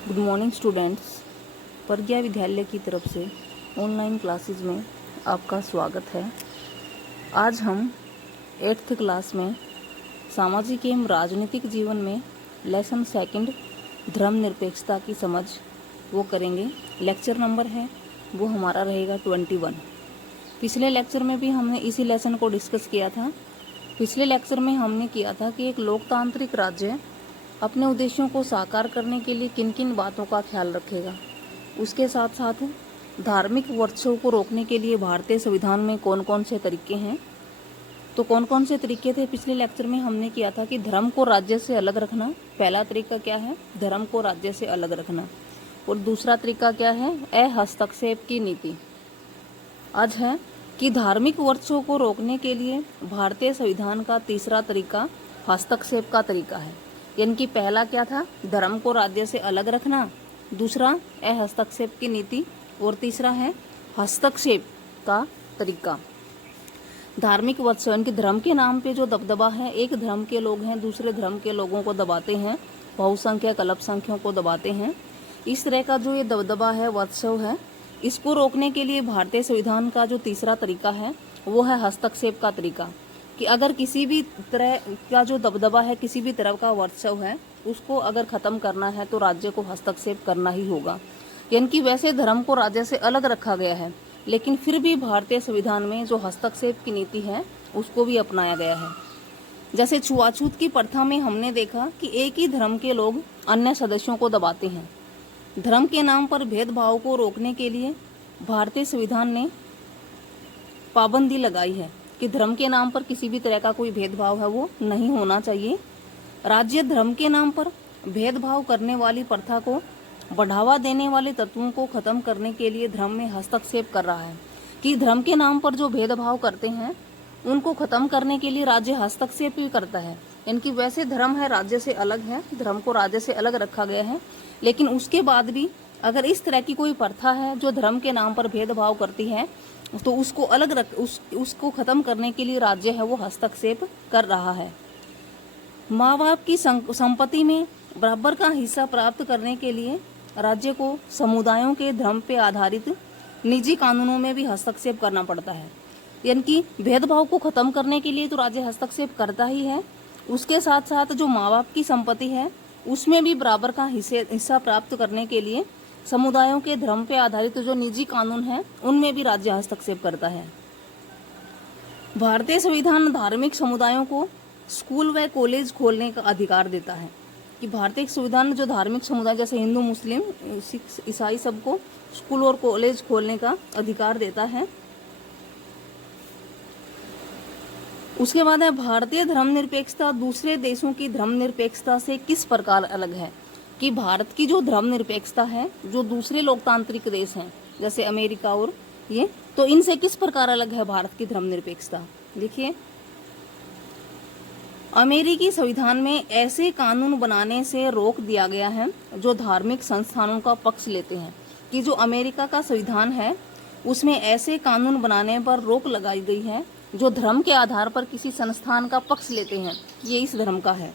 Good morning students. प्रज्ञा विद्यालय की तरफ से ऑनलाइन क्लासेस में आपका स्वागत है। आज हम 8th क्लास में सामाजिक एवं राजनीतिक जीवन में लेसन सेकंड धर्मनिरपेक्षता की समझ वो करेंगे। लेक्चर नंबर है वो हमारा रहेगा 21। पिछले लेक्चर में भी हमने इसी लेसन को डिस्कस किया था। पिछले लेक्चर में हमने किया था कि एक लोकतांत्रिक राज्य अपने उद्देश्यों को साकार करने के लिए किन किन बातों का ख्याल रखेगा। उसके साथ साथ धार्मिक वर्चस्व को रोकने के लिए भारतीय संविधान में कौन कौन से तरीके हैं। तो कौन कौन से तरीके थे पिछले लेक्चर में हमने किया था कि धर्म को राज्य से अलग रखना। पहला तरीका क्या है? धर्म को राज्य से अलग रखना। और दूसरा तरीका क्या है? हस्तक्षेप की नीति। आज है कि धार्मिक वर्चस्व को रोकने के लिए भारतीय संविधान का तीसरा तरीका हस्तक्षेप का तरीका है। यानी कि पहला क्या था? धर्म को राज्य से अलग रखना, दूसरा हस्तक्षेप की नीति और तीसरा है हस्तक्षेप का तरीका। धार्मिक वर्चस्व यानी कि धर्म के नाम पे जो दबदबा है, एक धर्म के लोग हैं दूसरे धर्म के लोगों को दबाते हैं, बहुसंख्यक अल्पसंख्यकों को दबाते हैं। इस तरह का जो ये दबदबा है, वर्चस्व है, इसको रोकने के लिए भारतीय संविधान का जो तीसरा तरीका है वो है हस्तक्षेप का तरीका। कि अगर किसी भी तरह का जो दबदबा है, किसी भी तरह का वर्चस्व है, उसको अगर खत्म करना है तो राज्य को हस्तक्षेप करना ही होगा। यानी कि वैसे धर्म को राज्य से अलग रखा गया है, लेकिन फिर भी भारतीय संविधान में जो हस्तक्षेप की नीति है उसको भी अपनाया गया है। जैसे छुआछूत की प्रथा में हमने देखा कि एक ही धर्म के लोग अन्य सदस्यों को दबाते हैं। धर्म के नाम पर भेदभाव को रोकने के लिए भारतीय संविधान ने पाबंदी लगाई है कि धर्म के नाम पर किसी भी तरह का कोई भेदभाव है वो नहीं होना चाहिए। राज्य धर्म के नाम पर भेदभाव करने वाली प्रथा को बढ़ावा देने वाले तत्वों को खत्म करने के लिए धर्म में हस्तक्षेप कर रहा है। कि धर्म के नाम पर जो भेदभाव करते हैं उनको खत्म करने के लिए राज्य हस्तक्षेप भी करता है। इनकी वैसे धर्म है राज्य से अलग है, धर्म को राज्य से अलग रखा गया है, लेकिन उसके बाद भी अगर इस तरह की कोई प्रथा है जो धर्म के नाम पर भेदभाव करती है तो उसको अलग उसको खत्म करने के लिए राज्य है वो हस्तक्षेप कर रहा है। माँ बाप की संपत्ति में बराबर का हिस्सा प्राप्त करने के लिए राज्य को समुदायों के धर्म पे आधारित निजी कानूनों में भी हस्तक्षेप करना पड़ता है। यानी कि भेदभाव को खत्म करने के लिए तो राज्य हस्तक्षेप करता ही है, उसके साथ साथ जो माँ बाप की संपत्ति है उसमें भी बराबर का हिस्सा प्राप्त करने के लिए समुदायों के धर्म पे आधारित जो निजी कानून है उनमें भी राज्य हस्तक्षेप करता है। भारतीय संविधान धार्मिक समुदायों को स्कूल व कॉलेज खोलने का अधिकार देता है। कि भारतीय संविधान जो धार्मिक समुदाय जैसे हिंदू, मुस्लिम, सिख, ईसाई सबको स्कूल और कॉलेज खोलने का अधिकार देता है। उसके बाद है भारतीय धर्मनिरपेक्षता दूसरे देशों की धर्मनिरपेक्षता से किस प्रकार अलग है। कि भारत की जो धर्मनिरपेक्षता है, जो दूसरे लोकतांत्रिक देश हैं जैसे अमेरिका और ये, तो इनसे किस प्रकार अलग है भारत की धर्मनिरपेक्षता। देखिए, अमेरिकी संविधान में ऐसे कानून बनाने से रोक दिया गया है जो धार्मिक संस्थानों का पक्ष लेते हैं। कि जो अमेरिका का संविधान है उसमें ऐसे कानून बनाने पर रोक लगाई गई है जो धर्म के आधार पर किसी संस्थान का पक्ष लेते हैं, ये इस धर्म का है,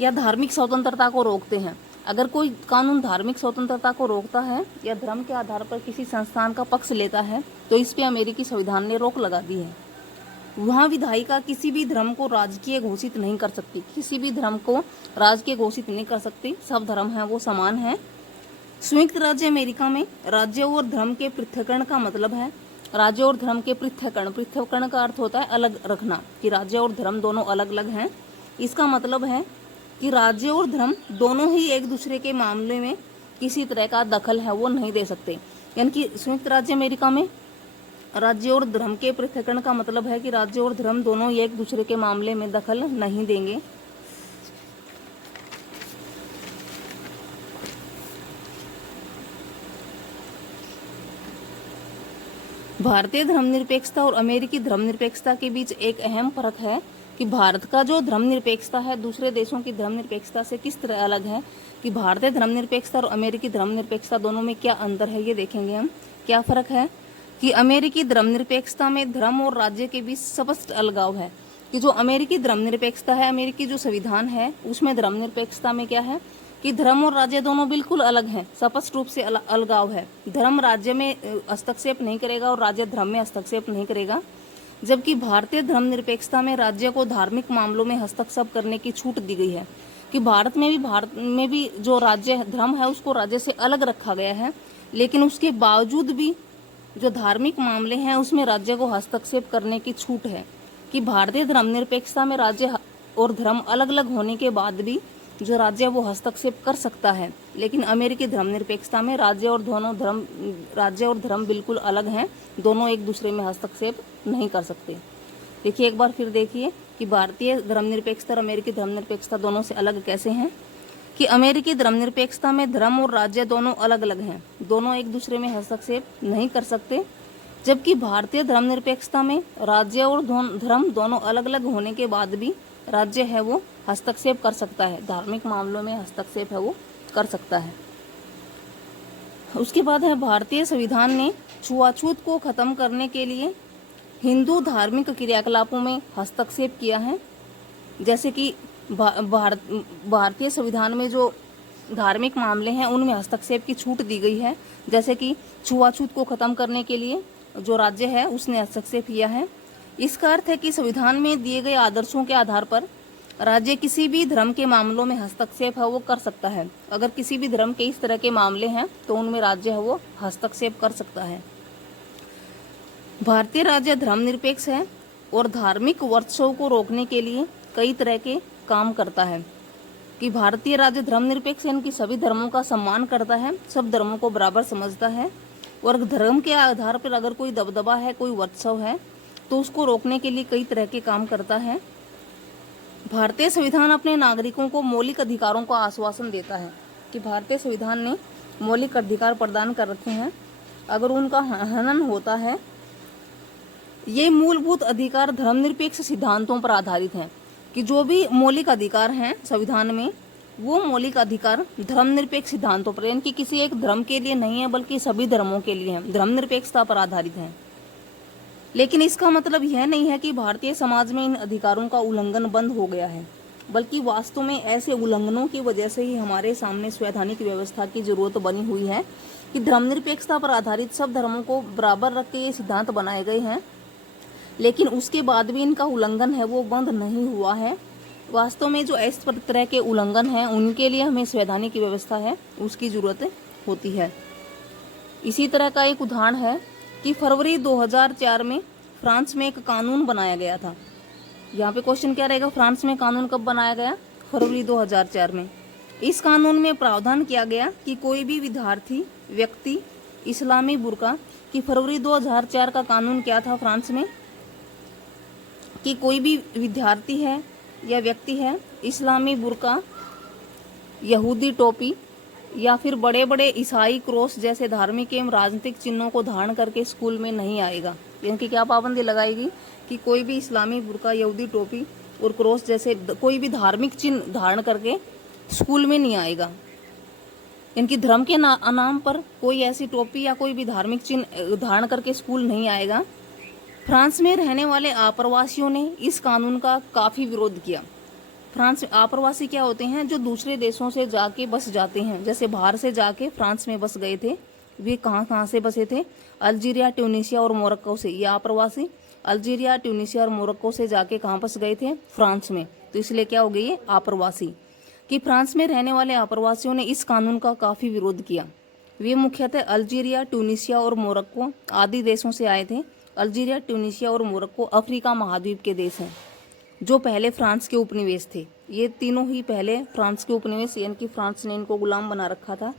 या धार्मिक स्वतंत्रता को रोकते हैं। अगर कोई कानून धार्मिक स्वतंत्रता को रोकता है या धर्म के आधार पर किसी संस्थान का पक्ष लेता है तो इस पे अमेरिकी संविधान ने रोक लगा दी है। वहाँ विधायिका किसी भी धर्म को राजकीय घोषित नहीं कर सकती, किसी भी धर्म को राजकीय घोषित नहीं कर सकती, सब धर्म है वो समान है। संयुक्त राज्य अमेरिका में राज्य और धर्म के पृथक्करण का मतलब है राज्य और धर्म के पृथक्करण का अर्थ होता है अलग रखना। कि राज्य और धर्म दोनों अलग अलग हैं, इसका मतलब है कि राज्य और धर्म दोनों ही एक दूसरे के मामले में किसी तरह का दखल है वो नहीं दे सकते। यानी कि संयुक्त राज्य अमेरिका में राज्य और धर्म के पृथक्करण का मतलब है कि राज्य और धर्म दोनों ही एक दूसरे के मामले में दखल नहीं देंगे। भारतीय धर्मनिरपेक्षता और अमेरिकी धर्मनिरपेक्षता के बीच एक अहम फर्क है कि भारत का जो धर्मनिरपेक्षता है दूसरे देशों की धर्मनिरपेक्षता से किस तरह अलग है। कि भारतीय धर्मनिरपेक्षता और अमेरिकी धर्मनिरपेक्षता दोनों में क्या अंतर है ये देखेंगे हम। क्या फर्क है? कि अमेरिकी धर्मनिरपेक्षता में धर्म और राज्य के बीच स्पष्ट अलगाव है। कि जो अमेरिकी धर्मनिरपेक्षता है, अमेरिकी जो संविधान है उसमें धर्मनिरपेक्षता में क्या है कि धर्म और राज्य दोनों बिल्कुल अलग हैं, स्पष्ट रूप से अलगाव है। धर्म राज्य में हस्तक्षेप नहीं करेगा और राज्य धर्म में हस्तक्षेप नहीं करेगा, जबकि भारतीय धर्मनिरपेक्षता में राज्य को धार्मिक मामलों में हस्तक्षेप करने की छूट दी गई है। कि भारत में भी जो राज्य धर्म है उसको राज्य से अलग रखा गया है, लेकिन उसके बावजूद भी जो धार्मिक मामले हैं उसमें राज्य को हस्तक्षेप करने की छूट है। कि भारतीय धर्मनिरपेक्षता में राज्य और धर्म अलग अलग होने के बाद भी जो राज्य वो हस्तक्षेप कर सकता है, लेकिन अमेरिकी धर्मनिरपेक्षता में राज्य और धर्म बिल्कुल अलग हैं, दोनों एक दूसरे में हस्तक्षेप नहीं कर सकते। देखिए एक बार फिर देखिए कि भारतीय धर्मनिरपेक्षता और अमेरिकी धर्मनिरपेक्षता दोनों से अलग कैसे हैं। कि अमेरिकी धर्मनिरपेक्षता में धर्म और राज्य दोनों अलग अलग हैं, दोनों एक दूसरे में हस्तक्षेप नहीं कर सकते, जबकि भारतीय धर्मनिरपेक्षता में राज्य और धर्म दोनों अलग अलग होने के बाद भी राज्य है वो हस्तक्षेप कर सकता है, धार्मिक मामलों में हस्तक्षेप है वो कर सकता है। उसके बाद है भारतीय संविधान ने छुआछूत को खत्म करने के लिए हिंदू धार्मिक क्रियाकलापों में हस्तक्षेप किया है। जैसे कि भारतीय संविधान में जो धार्मिक मामले हैं उनमें हस्तक्षेप की छूट दी गई है। जैसे कि छुआछूत को खत्म करने के लिए जो राज्य है उसने हस्तक्षेप किया है। इसका अर्थ है कि संविधान में दिए गए आदर्शों के आधार पर राज्य किसी भी धर्म के मामलों में हस्तक्षेप है वो कर सकता है। अगर किसी भी धर्म के इस तरह के मामले हैं तो उनमें राज्य है वो हस्तक्षेप कर सकता है। भारतीय राज्य धर्मनिरपेक्ष है और धार्मिक वर्चस्व को रोकने के लिए कई तरह के काम करता है। कि भारतीय राज्य धर्मनिरपेक्ष यानी सभी धर्मों का सम्मान करता है, सब धर्मों को बराबर समझता है, और धर्म के आधार पर अगर कोई दबदबा है, कोई वर्चस्व है, तो उसको रोकने के लिए कई तरह के काम करता है। भारतीय संविधान अपने नागरिकों को मौलिक अधिकारों का आश्वासन देता है। कि भारतीय संविधान ने मौलिक अधिकार प्रदान कर रखे हैं, अगर उनका हनन होता है, ये मूलभूत अधिकार धर्मनिरपेक्ष सिद्धांतों पर आधारित हैं। कि जो भी मौलिक अधिकार हैं संविधान में, वो मौलिक अधिकार धर्मनिरपेक्ष सिद्धांतों पर, यानी कि किसी एक धर्म के लिए नहीं है बल्कि सभी धर्मों के लिए हैं, धर्मनिरपेक्षता पर आधारित हैं। लेकिन इसका मतलब यह नहीं है कि भारतीय समाज में इन अधिकारों का उल्लंघन बंद हो गया है, बल्कि वास्तव में ऐसे उल्लंघनों की वजह से ही हमारे सामने संवैधानिक व्यवस्था की जरूरत बनी हुई है। कि धर्मनिरपेक्षता पर आधारित सब धर्मों को बराबर रख के ये सिद्धांत बनाए गए हैं, लेकिन उसके बाद भी इनका उल्लंघन है वो बंद नहीं हुआ है। वास्तव में जो इस तरह के उल्लंघन हैं उनके लिए हमें संवैधानिक व्यवस्था है उसकी जरूरत होती है। इसी तरह का एक उदाहरण है कि फरवरी 2004 में फ्रांस में एक कानून बनाया गया था। यहाँ पे क्वेश्चन क्या रहेगा, फ्रांस में कानून कब बनाया गया? फरवरी 2004 में। इस कानून में प्रावधान किया गया कि कोई भी विद्यार्थी व्यक्ति इस्लामी बुर्का, कि फरवरी 2004 का कानून क्या था फ्रांस में, कि कोई भी विद्यार्थी है या व्यक्ति है इस्लामी बुर्का, यहूदी टोपी या फिर बड़े बड़े ईसाई क्रॉस जैसे धार्मिक एवं राजनीतिक चिन्हों को धारण करके स्कूल में नहीं आएगा। यानी कि क्या पाबंदी लगाएगी कि कोई भी इस्लामी बुर्का, यहूदी टोपी और क्रॉस जैसे कोई भी धार्मिक चिन्ह धारण करके स्कूल में नहीं आएगा। इनकी धर्म के नाम पर कोई ऐसी टोपी या कोई भी धार्मिक चिन्ह धारण करके स्कूल नहीं आएगा। फ्रांस में रहने वाले आप्रवासियों ने इस कानून का काफ़ी विरोध किया। फ्रांस में आप्रवासी क्या होते हैं? जो दूसरे देशों से जाके बस जाते हैं, जैसे बाहर से जाके फ्रांस में बस गए थे। वे कहाँ से बसे थे? अल्जीरिया, ट्यूनीशिया और मोरक्को से। ये आप्रवासी अल्जीरिया, ट्यूनीशिया और मोरक्को से जाके कहाँ बस गए थे? फ्रांस में। तो इसलिए क्या हो गई ये आप्रवासी। कि फ्रांस में रहने वाले आप्रवासियों ने इस कानून का काफ़ी विरोध किया। वे मुख्यतः अल्जीरिया, ट्यूनीशिया और मोरक्को आदि देशों से आए थे। अल्जीरिया, ट्यूनीशिया और मोरक्को अफ्रीका महाद्वीप के देश हैं जो पहले फ्रांस के उपनिवेश थे। ये तीनों ही पहले फ्रांस के उपनिवेश, यानी कि फ्रांस ने इनको गुलाम बना रखा था।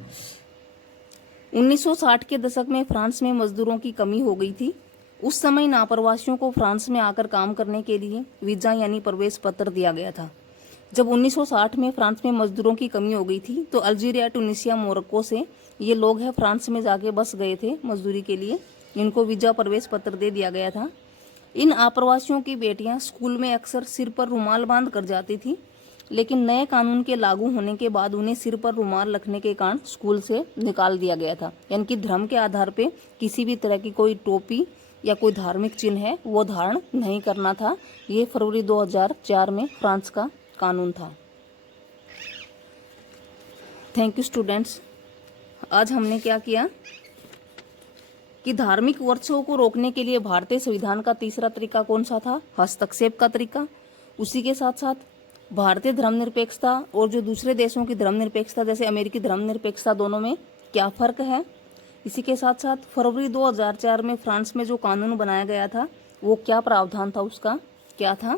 1960 के दशक में फ्रांस में मजदूरों की कमी हो गई थी। उस समय इन आप्रवासियों को फ्रांस में आकर काम करने के लिए वीजा यानी प्रवेश पत्र दिया गया था। जब 1960 में फ्रांस में मजदूरों की कमी हो गई थी तो अल्जीरिया, ट्यूनीशिया, मोरक्को से ये लोग हैं फ्रांस में जाके बस गए थे मजदूरी के लिए। इनको वीजा प्रवेश पत्र दे दिया गया था। इन आप्रवासियों की बेटियां स्कूल में अक्सर सिर पर रुमाल बांध कर जाती थी, लेकिन नए कानून के लागू होने के बाद उन्हें सिर पर रुमाल रखने के कारण स्कूल से निकाल दिया गया था। यानी कि धर्म के आधार पे किसी भी तरह की कोई टोपी या कोई धार्मिक चिन्ह है वो धारण नहीं करना था। ये फरवरी 2004 में फ्रांस का कानून था। Thank you students. आज हमने क्या किया कि धार्मिक वर्षों को रोकने के लिए भारतीय संविधान का तीसरा तरीका कौन सा था? हस्तक्षेप का तरीका। उसी के साथ साथ भारतीय धर्मनिरपेक्षता और जो दूसरे देशों की धर्मनिरपेक्षता जैसे अमेरिकी धर्मनिरपेक्षता, दोनों में क्या फर्क है। इसी के साथ साथ फरवरी 2004 में फ्रांस में जो कानून बनाया गया था वो क्या प्रावधान था, उसका क्या था।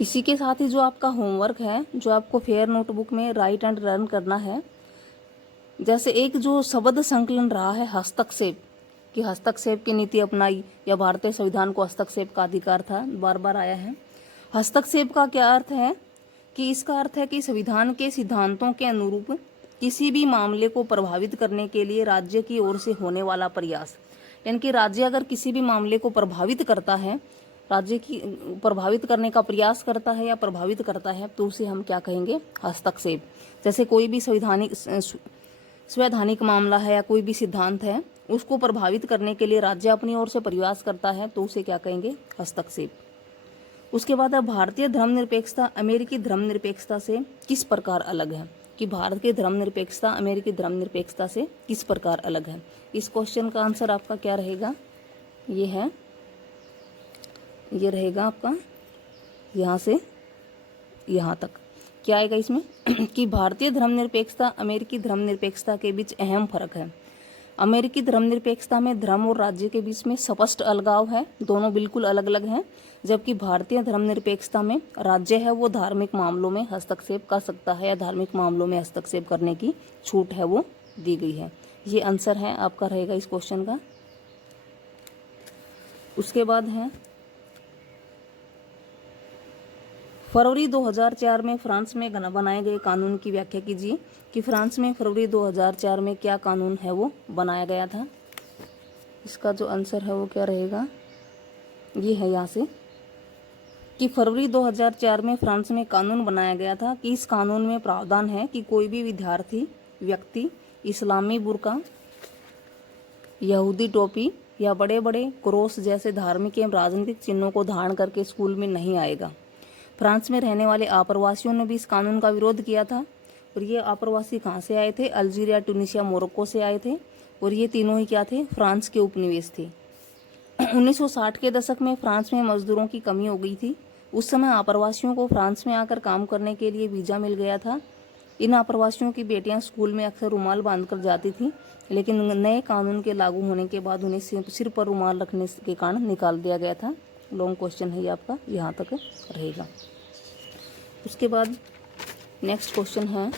इसी के साथ ही जो आपका होमवर्क है, जो आपको फेयर नोटबुक में राइट एंड लर्न करना है, जैसे एक जो शब्द संकलन रहा है हस्तक्षेप, कि हस्तक्षेप की नीति अपनाई या भारतीय संविधान को हस्तक्षेप का अधिकार था, बार बार आया है। हस्तक्षेप का क्या अर्थ है कि इसका अर्थ है कि संविधान के सिद्धांतों के अनुरूप किसी भी मामले को प्रभावित करने के लिए राज्य की ओर से होने वाला प्रयास। यानी कि राज्य अगर किसी भी मामले को प्रभावित करता है, राज्य की प्रभावित करने का प्रयास करता है या प्रभावित करता है, तो उसे हम क्या कहेंगे? हस्तक्षेप। जैसे कोई भी संवैधानिक मामला है या कोई भी सिद्धांत है, उसको प्रभावित करने के लिए राज्य अपनी ओर से प्रयास करता है, तो उसे क्या कहेंगे? हस्तक्षेप। उसके बाद है भारतीय धर्मनिरपेक्षता अमेरिकी धर्मनिरपेक्षता से किस प्रकार अलग है, कि भारत की धर्मनिरपेक्षता अमेरिकी धर्मनिरपेक्षता से किस प्रकार अलग है। इस क्वेश्चन का आंसर आपका क्या रहेगा? ये है, ये रहेगा आपका यहाँ से यहाँ तक। क्या आएगा इसमें कि भारतीय धर्मनिरपेक्षता अमेरिकी धर्मनिरपेक्षता के बीच अहम फर्क है। अमेरिकी धर्मनिरपेक्षता में धर्म और राज्य के बीच में स्पष्ट अलगाव है, दोनों बिल्कुल अलग अलग हैं। जबकि भारतीय धर्मनिरपेक्षता में राज्य है वो धार्मिक मामलों में हस्तक्षेप कर सकता है या धार्मिक मामलों में हस्तक्षेप करने की छूट है वो दी गई है। ये आंसर है आपका रहेगा इस क्वेश्चन का। उसके बाद है फरवरी 2004 में फ्रांस में बनाए गए कानून की व्याख्या कीजिए, कि फ्रांस में फरवरी 2004 में क्या कानून है वो बनाया गया था। इसका जो आंसर है वो क्या रहेगा? ये है यहाँ से कि फरवरी 2004 में फ्रांस में कानून बनाया गया था कि इस कानून में प्रावधान है कि कोई भी विद्यार्थी व्यक्ति इस्लामी बुर्का, यहूदी टोपी या बड़े बड़े क्रॉस जैसे धार्मिक एवं राजनीतिक चिन्हों को धारण करके स्कूल में नहीं आएगा। फ्रांस में रहने वाले आप्रवासियों ने भी इस कानून का विरोध किया था। और ये आप्रवासी कहाँ से आए थे? अल्जीरिया, ट्यूनीशिया, मोरक्को से आए थे। और ये तीनों ही क्या थे? फ्रांस के उपनिवेश थे। 1960 के दशक में फ्रांस में मजदूरों की कमी हो गई थी। उस समय आप्रवासियों को फ्रांस में आकर काम करने के लिए वीजा मिल गया था। इन आप्रवासियों की बेटियां स्कूल में अक्सर रुमाल बांधकर जाती थी, लेकिन नए कानून के लागू होने के बाद उन्हें सिर पर रुमाल रखने के कारण निकाल दिया गया था। लॉन्ग क्वेश्चन है ये आपका, यहाँ तक रहेगा। उसके बाद नेक्स्ट क्वेश्चन है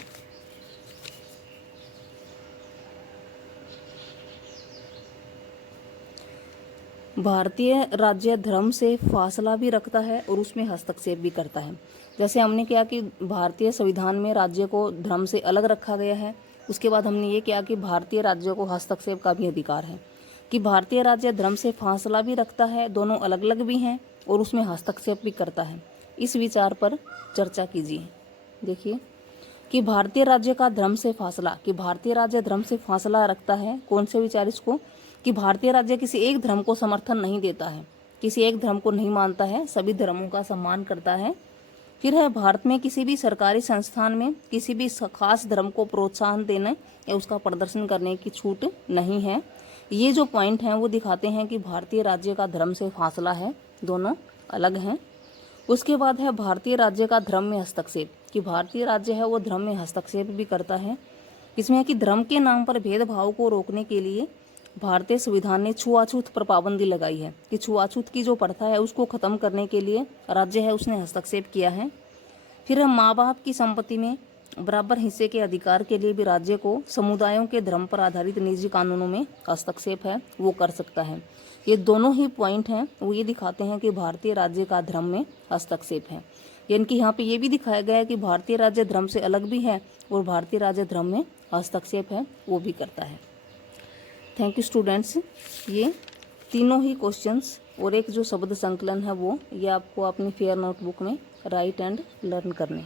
भारतीय राज्य धर्म से फासला भी रखता है और उसमें हस्तक्षेप भी करता है। जैसे हमने किया कि भारतीय संविधान में राज्य को धर्म से अलग रखा गया है। उसके बाद हमने ये किया कि भारतीय राज्यों को हस्तक्षेप का भी अधिकार है, कि भारतीय राज्य धर्म से फासला भी रखता है, दोनों अलग अलग भी हैं, और उसमें हस्तक्षेप भी करता है। इस विचार पर चर्चा कीजिए। देखिए कि भारतीय राज्य का धर्म से फासला, कि भारतीय राज्य धर्म से फासला रखता है। कौन से विचार इसको? कि भारतीय राज्य किसी एक धर्म को समर्थन नहीं देता है, किसी एक धर्म को नहीं मानता है, सभी धर्मों का सम्मान करता है। फिर है भारत में किसी भी सरकारी संस्थान में किसी भी खास धर्म को प्रोत्साहन देने या उसका प्रदर्शन करने की छूट नहीं है। ये जो पॉइंट हैं वो दिखाते हैं कि भारतीय राज्य का धर्म से फासला है, दोनों अलग हैं। उसके बाद है भारतीय राज्य का धर्म में हस्तक्षेप, कि भारतीय राज्य है वो धर्म में हस्तक्षेप भी करता है। इसमें है कि धर्म के नाम पर भेदभाव को रोकने के लिए भारतीय संविधान ने छुआछूत पर पाबंदी लगाई है, कि छुआछूत की जो प्रथा है उसको खत्म करने के लिए राज्य है उसने हस्तक्षेप किया है। फिर माँ बाप की संपत्ति में बराबर हिस्से के अधिकार के लिए भी राज्य को समुदायों के धर्म पर आधारित निजी कानूनों में हस्तक्षेप है वो कर सकता है। ये दोनों ही पॉइंट हैं वो ये दिखाते हैं कि भारतीय राज्य का धर्म में हस्तक्षेप है। यानी कि यहाँ पे ये भी दिखाया गया है कि भारतीय राज्य धर्म से अलग भी है और भारतीय राज्य धर्म में हस्तक्षेप है वो भी करता है। Thank you students. ये तीनों ही क्वेश्चंस और एक जो शब्द संकलन है वो ये आपको अपनी फेयर नोटबुक में राइट एंड लर्न करने।